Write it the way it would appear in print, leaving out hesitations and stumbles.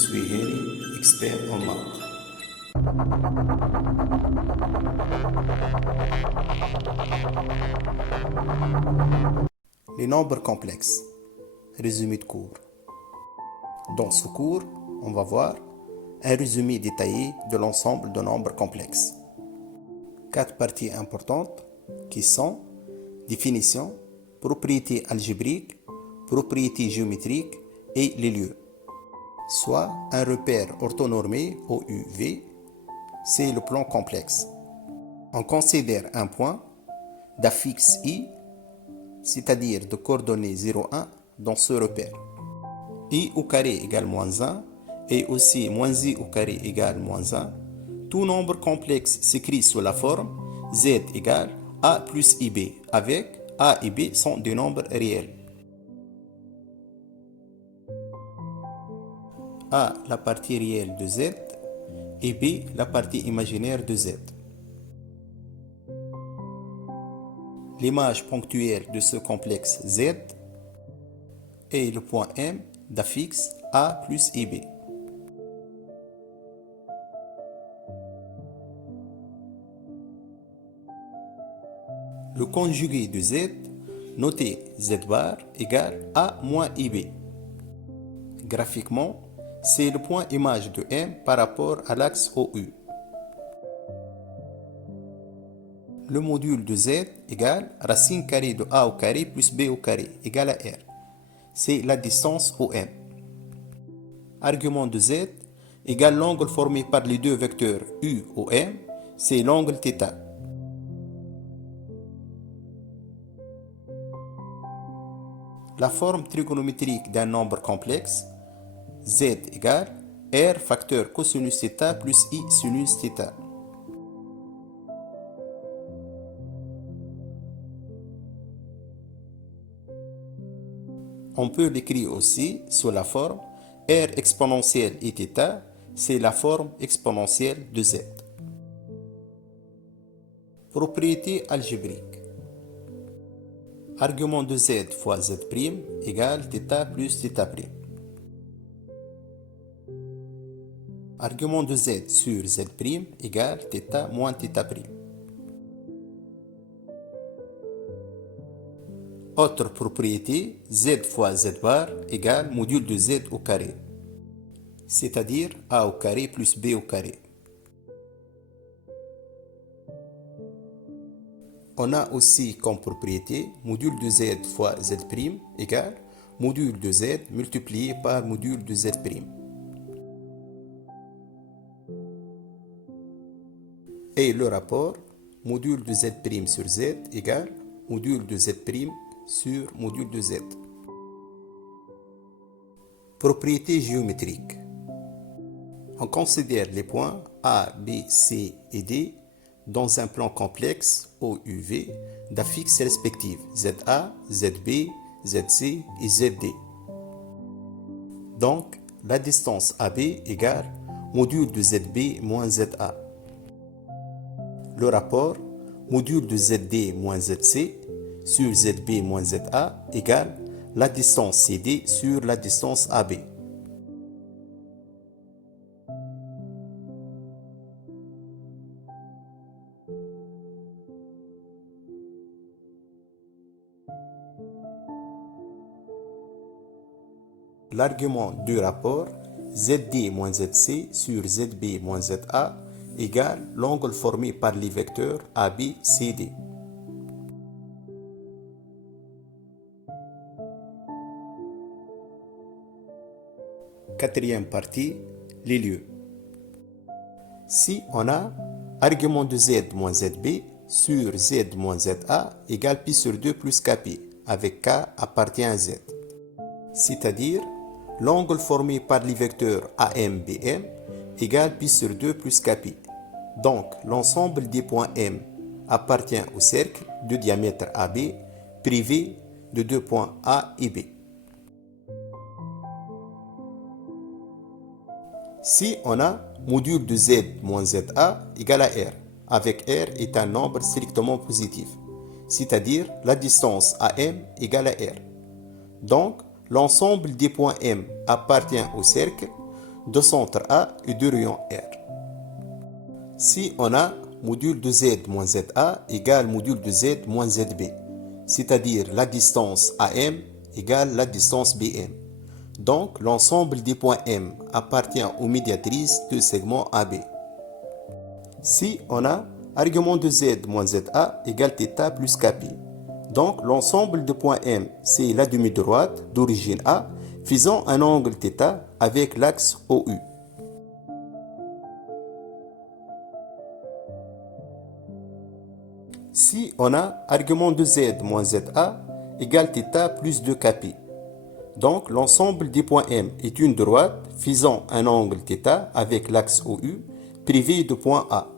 suis Henry, expert en maths. Les nombres complexes. Résumé de cours. Dans ce cours, on va voir un résumé détaillé de l'ensemble de nombres complexes. 4 parties importantes qui sont définition, propriétés algébriques, propriétés géométriques et les lieux. Soit un repère orthonormé OUV, c'est le plan complexe. On considère un point d'affixe I, c'est-à-dire de coordonnées 0,1 dans ce repère. I au carré égale moins 1 et aussi moins I au carré égale moins 1. Tout nombre complexe s'écrit sous la forme Z égale A plus IB, avec A et B sont des nombres réels. A la partie réelle de Z et B la partie imaginaire de Z. L'image ponctuelle de ce complexe Z est le point M d'affixe A plus IB. Le conjugué de Z, noté Z bar égale A moins IB. Graphiquement, c'est le point image de M par rapport à l'axe OU. Le module de Z égale racine carrée de A au carré plus B au carré égale à R. C'est la distance OM. Argument de Z égale l'angle formé par les deux vecteurs UOM, c'est l'angle θ. La forme trigonométrique d'un nombre complexe, Z égale R facteur cosinus θ plus I sinus θ. On peut l'écrire aussi sous la forme R exponentielle et θ, c'est la forme exponentielle de Z. Propriété algébrique. Argument de Z fois Z' égale θ plus θ'. Argument de Z sur Z' égale θ moins θ'. Autre propriété, Z fois Z bar égale module de Z au carré, c'est-à-dire A au carré plus B au carré. On a aussi comme propriété module de Z fois Z' égale module de Z multiplié par module de Z'. Et le rapport module de Z' sur Z égale module de Z' sur module de Z. Propriété géométrique. On considère les points A, B, C et D dans un plan complexe OUV d'affixes respectives ZA, ZB, ZC et ZD. Donc, la distance AB égale module de ZB moins ZA. Le rapport module de ZD moins ZC sur ZB moins ZA égale la distance CD sur la distance AB. L'argument du rapport ZD moins ZC sur ZB moins ZA égale l'angle formé par les vecteurs ABCD. Quatrième partie, les lieux. Si on a argument de Z moins ZB sur Z moins ZA égale pi sur 2 plus kp, avec K appartient à Z. C'est-à-dire, l'angle formé par les vecteurs AMBM égale pi sur 2 plus kp. Donc, l'ensemble des points M appartient au cercle de diamètre AB privé de deux points A et B. Si on a module de Z moins ZA égale à R, avec R est un nombre strictement positif, c'est-à-dire la distance AM égale à R. Donc, l'ensemble des points M appartient au cercle de centre A et de rayon R. Si on a module de Z moins ZA égale module de Z moins ZB, c'est-à-dire la distance AM égale la distance BM. Donc, l'ensemble des points M appartient aux médiatrices de segment AB. Si on a argument de Z moins ZA égale θ plus KP. Donc, l'ensemble de points M, c'est la demi-droite d'origine A faisant un angle θ avec l'axe OU. Si on a argument de Z moins ZA égale θ plus 2kp. Donc, l'ensemble des points M est une droite faisant un angle θ avec l'axe OU privé de point A.